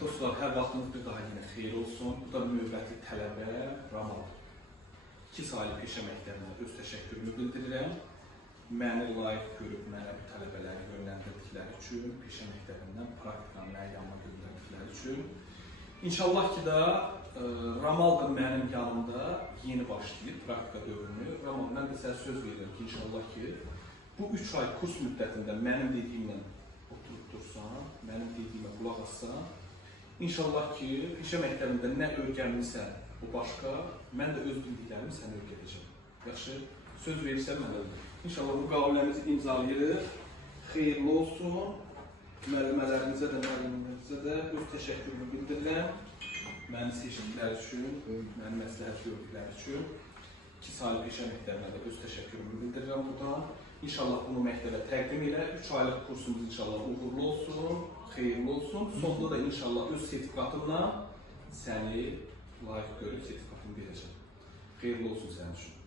Dostlar, hər vaxtınız bir daha yenə xeyir olsun. Bu da növbəti tələbə Ramal. 2 saylı peşə məktəbinə öz təşəkkürümü bildirirəm. Məni layiq görüb mənə bu tələbələri yönləndirdikləri üçün, peşə məktəbindən praktikanın mənə yanıma göndərdikləri üçün. İnşallah ki da Ramal da mənim yanımda yeni başlayıb praktika dövrünü. Ramal, mən də sənə söz verirəm ki, inşallah ki, bu 3 ay kurs müddətində mənim dediyimlə oturub dursan, mənim dediyimə qulaq assan, İnşallah ki, peşə məktəbində nə öyrənmirsən, o başqa, mən də öz bildiklərimi sənə öyrədəcəm. Yaxşı, söz verirsən mənə. İnşallah bu qaviləmizi imzalayırıq. Xeyirli olsun. Müəllimələrimizə də, müəllimlərimizə də öz təşəkkürümü bildirirəm. Məni seçdikləri üçün, məni məsləhət gördükləri üçün 2 saylı peşə məktəbinə də öz təşəkkürümü bildirirəm buradan. İnşallah bunu məktəbə təqdim elə. 3 aylıq kursumuz inşallah uğurlu olsun, xeyirli olsun. Sonunda da inşallah öz sertifikatımla səni layiq görüb sertifikatımı verəcəm. Xeyirli olsun sənin üçün.